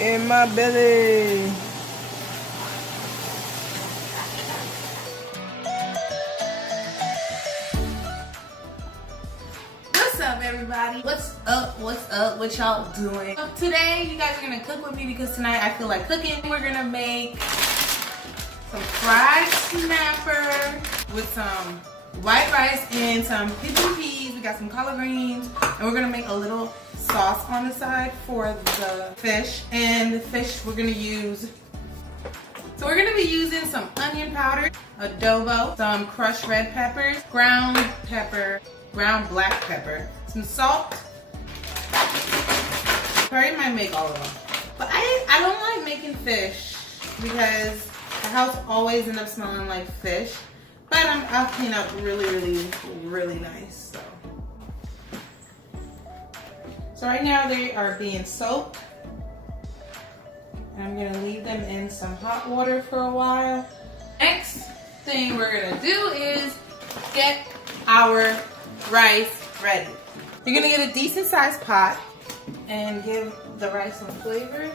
in my belly. What's up, everybody? What's up? What's up? What y'all doing? So today, you guys are gonna cook with me because tonight I feel like cooking. We're gonna make some fried snapper with some white rice and some pigeon peas. We got some collard greens, and we're gonna make a little sauce on the side for the fish. And the fish we're gonna use. So we're gonna be using some onion powder, adobo, some crushed red peppers, ground pepper, ground black pepper, some salt. Probably might make all of them. But I don't like making fish because the house always ends up smelling like fish. But I'll clean up really nice. So right now they are being soaked. And I'm gonna leave them in some hot water for a while. Next thing we're gonna do is get our rice ready. You're gonna get a decent sized pot and give the rice some flavor.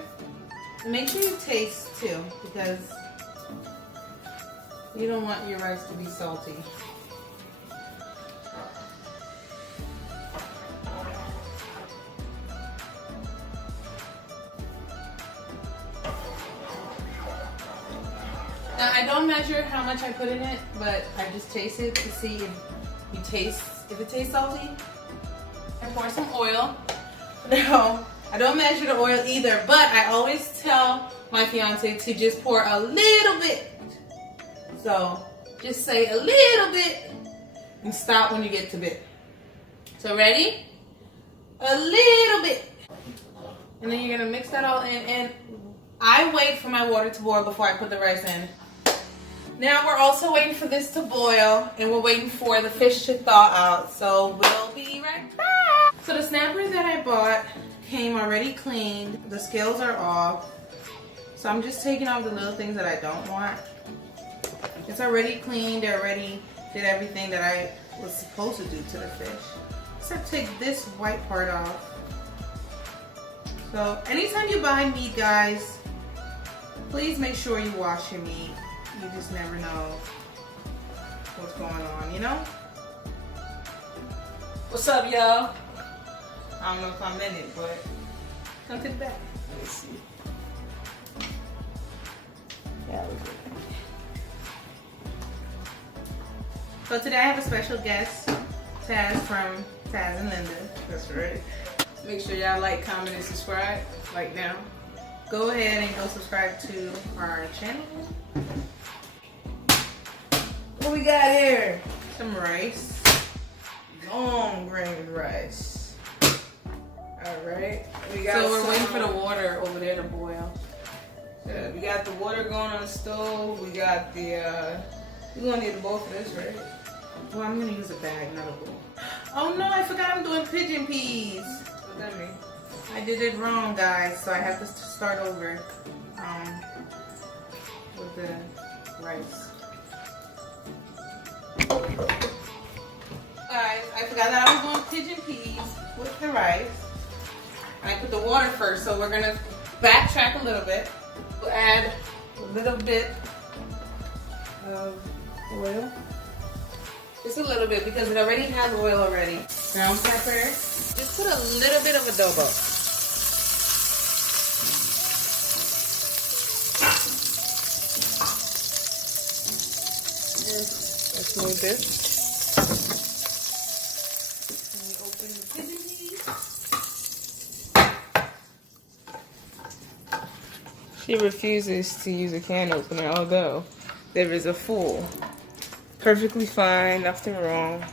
Make sure you taste too, because you don't want your rice to be salty. Now I don't measure how much I put in it, but I just taste it to see if it tastes salty. I pour some oil. No, I don't measure the oil either, but I always tell my fiance to just pour a little bit. So just say a little bit and stop when you get to bit. So ready? A little bit. And then you're gonna mix that all in, and I wait for my water to boil before I put the rice in. Now we're also waiting for this to boil, and we're waiting for the fish to thaw out. So we'll be right back. So the snappers that I bought came already cleaned. The scales are off. So I'm just taking off the little things that I don't want. It's already cleaned. They already did everything that I was supposed to do to the fish. Except take this white part off. So anytime you buy meat, guys, please make sure you wash your meat. You just never know what's going on, you know? What's up, y'all? I don't know if I'm in it, but come to the back. Let's see. Yeah, we're good. So today I have a special guest, Taz from Taz and Lindah. That's right. Make sure y'all like, comment, and subscribe right now. Go ahead and go subscribe to our channel. What we got here? Some rice. Long grain rice. Alright. So we're waiting for the water over there to boil. So we got the water going on the stove. We got the, we're gonna need a bowl for this, right? Well, I'm gonna use a bag, not a bowl. Oh no, I forgot I'm doing pigeon peas. What does that mean? I did it wrong, guys, so I have to start over with the rice. Guys, I forgot that I was doing pigeon peas with the rice. And I put the water first, so we're gonna backtrack a little bit. We'll add a little bit of oil. Just a little bit because it already has oil already. Ground pepper. Just put a little bit of adobo. Let's move this. And we open the pigeon peas. She refuses to use a can opener, although there is a full, perfectly fine, nothing wrong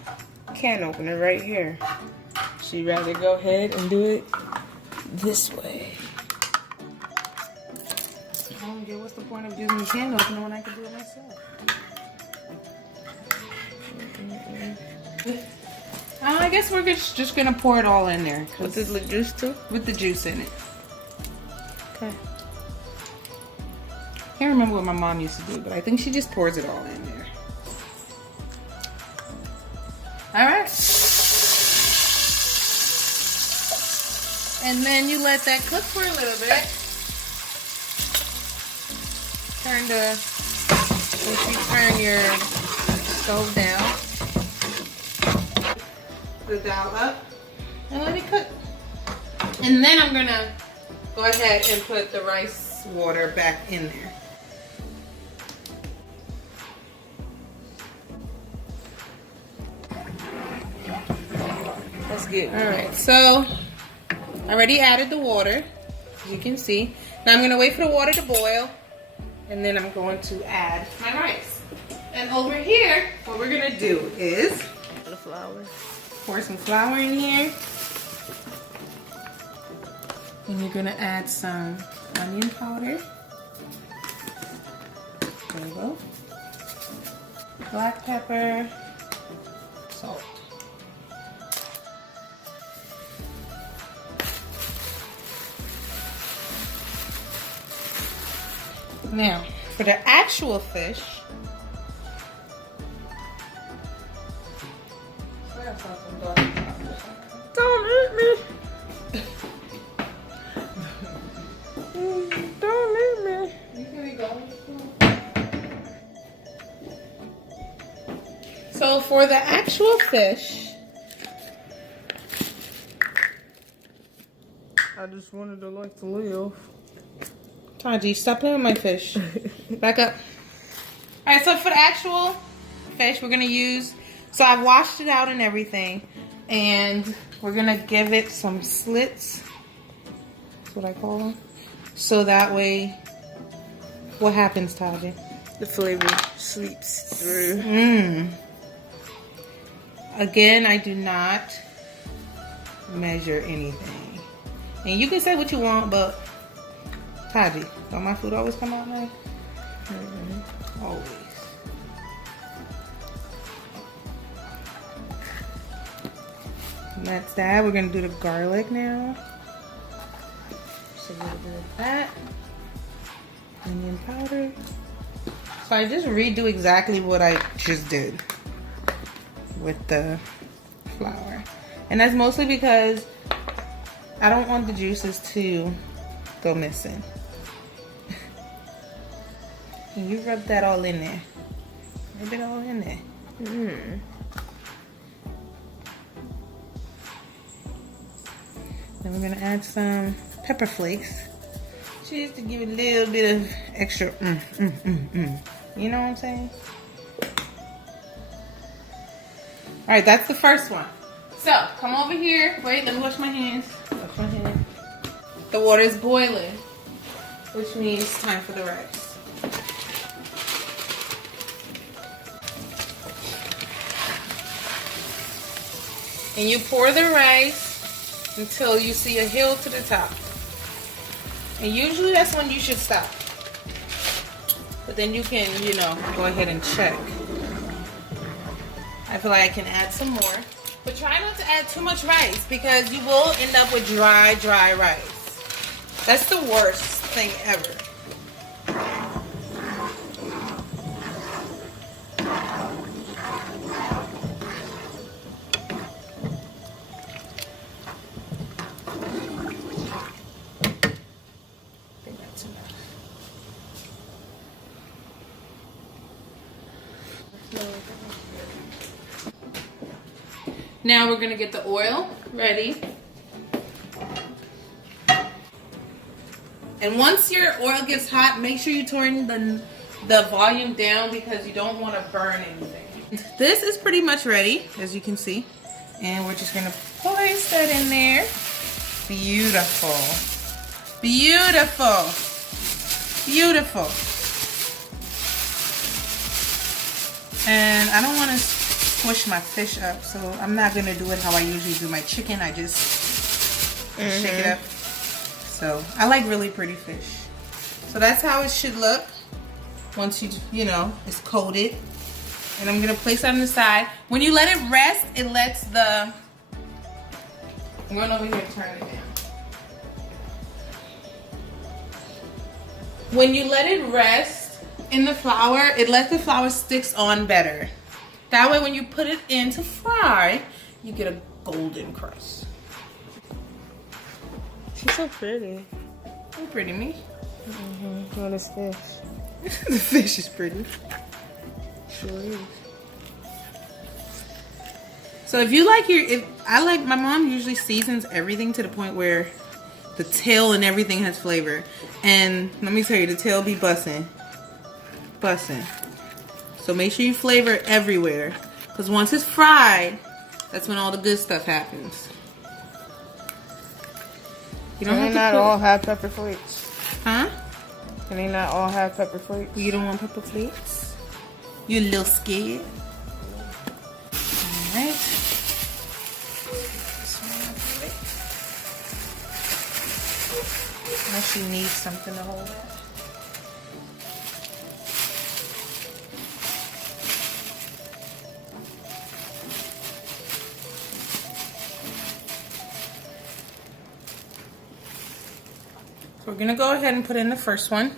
can opener right here. She'd rather go ahead and do it this way. I don't get what's the point of using the can opener when I can do it myself. I guess we're just gonna pour it all in there. With the juice too? With the juice in it. Okay. Can't remember what my mom used to do, but I think she just pours it all in there. Alright. And then you let that cook for a little bit. once you turn your stove down, the dal up and let it cook. And then I'm gonna go ahead and put the rice water back in there. That's good. All right, so I already added the water, as you can see. Now I'm gonna wait for the water to boil, and then I'm going to add my rice. And over here, what we're gonna do is The flour. pour some flour in here. And you're gonna add some onion powder. There you go. Black pepper, salt. Now, for the actual fish, Don't eat me. Don't eat me. So for the actual fish, I just wanted to like to live. Taji, stop playing with my fish. Back up. All right, so for the actual fish, we're gonna use, so I've washed it out and everything, and we're gonna give it some slits. That's what I call them. So that way, what happens, Taji? The flavor sleeps through. Again, I do not measure anything. And you can say what you want, but Taji, don't my food always come out nice? Always. And that's that. We're gonna do the garlic now. Just a little bit of that. Onion powder. So I just redo exactly what I just did with the flour. And that's mostly because I don't want the juices to go missing. And you rub that all in there. Rub it all in there. Then we're gonna add some pepper flakes. Just to give it a little bit of extra You know what I'm saying? Alright, that's the first one. So, come over here. Wait, let me wash my hands. Wash my hands. The water is boiling, which means it's time for the rice. And you pour the rice until you see a hill to the top. And usually that's when you should stop. But then you can, you know, go ahead and check. I feel like I can add some more. But try not to add too much rice because you will end up with dry rice. That's the worst thing ever. Now we're gonna get the oil ready. And once your oil gets hot, make sure you turn the volume down because you don't want to burn anything. This is pretty much ready, as you can see. And we're just gonna place that in there. Beautiful. Beautiful. Beautiful. And I don't want to squish my fish up, so I'm not gonna do it how I usually do my chicken. I just shake it up. So I like really pretty fish. So that's how it should look once you know it's coated. And I'm gonna place that on the side. When you let it rest, it lets the, I'm going over here and turn it down. When you let it rest in the flour, it lets the flour sticks on better. That way when you put it in to fry, you get a golden crust. She's so pretty. You pretty, me. What is fish? The fish is pretty. Sure is. So if my mom usually seasons everything to the point where the tail and everything has flavor. And let me tell you, the tail be bussin'. So make sure you flavor it everywhere. Because once it's fried, that's when all the good stuff happens. You don't Can have they to not all have pepper flakes? Huh? Can they not all have pepper flakes? You don't want pepper flakes? You a little scared? Alright. Now she needs something to hold it. So we're gonna go ahead and put in the first one.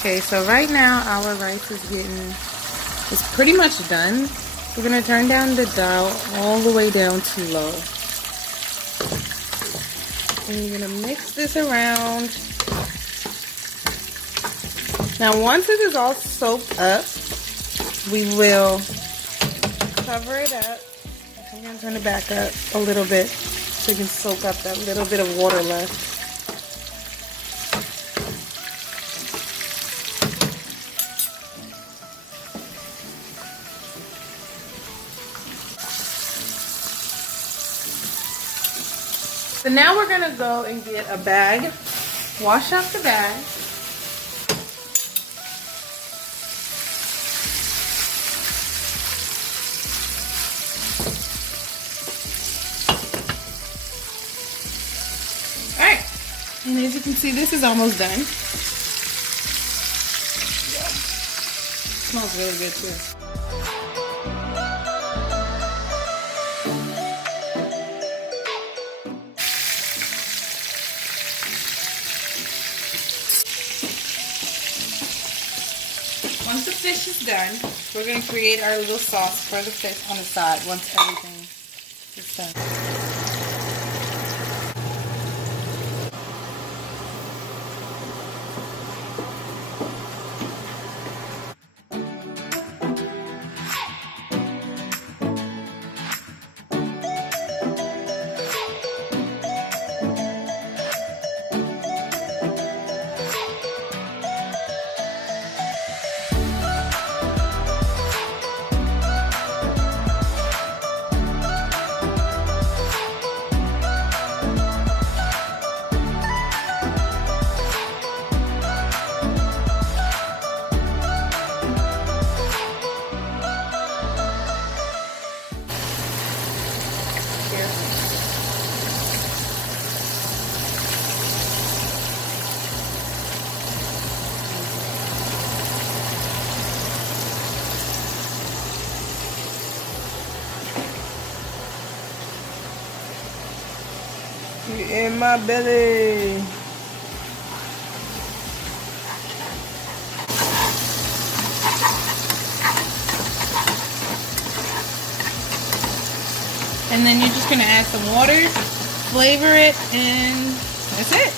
Okay, so right now our rice is it's pretty much done. We're gonna turn down the dial all the way down to low. And you're gonna mix this around. Now once this is all soaked up, we will cover it up. I'm gonna turn it back up a little bit so you can soak up that little bit of water left. So now we're gonna go and get a bag, wash out the bag. All right, and as you can see, this is almost done. Yeah. Smells really good too. Once the fish is done, we're going to create our little sauce for the fish on the side once everything is done. In my belly. And then you're just going to add some water, flavor it, and that's it.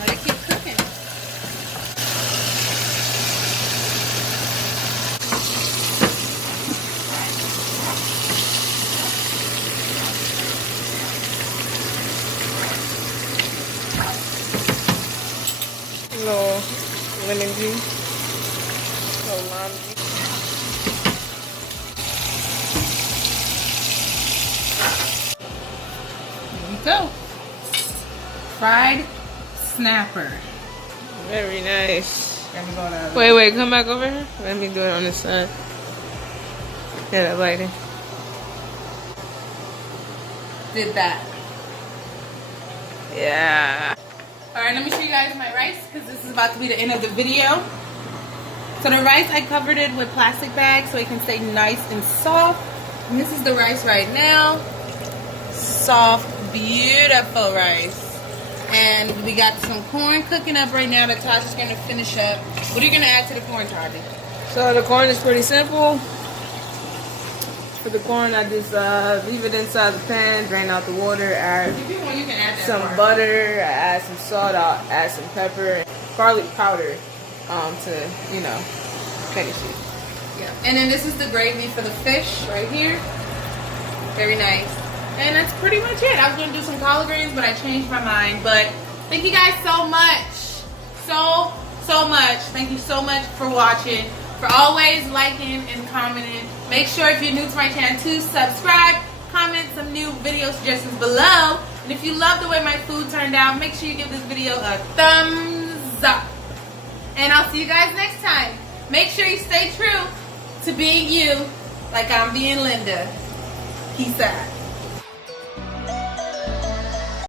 Let it keep cooking. Little lemon juice. Little lime juice. go. Fried snapper. Very nice. Let me go down. Wait, come back over here. Let me do it on this side. Yeah, that lighting. Did that. Yeah. Alright, let me show you guys my rice because this is about to be the end of the video. So the rice, I covered it with plastic bags so it can stay nice and soft. And this is the rice right now. Soft, beautiful rice. And we got some corn cooking up right now that Tasha's going to finish up. What are you going to add to the corn, Taji? So the corn is pretty simple. For the corn, I just leave it inside the pan, drain out the water, add If you want, you can add that some part. butter, add some salt, I'll add some pepper, garlic powder to, you know, finish it. Yeah. And then this is the gravy for the fish right here. Very nice. And that's pretty much it. I was going to do some collard greens, but I changed my mind. But thank you guys so much. So much. Thank you so much for watching, for always liking and commenting. Make sure if you're new to my channel to subscribe, comment some new video suggestions below. And if you love the way my food turned out, make sure you give this video a thumbs up. And I'll see you guys next time. Make sure you stay true to being you like I'm being Linda. Peace out.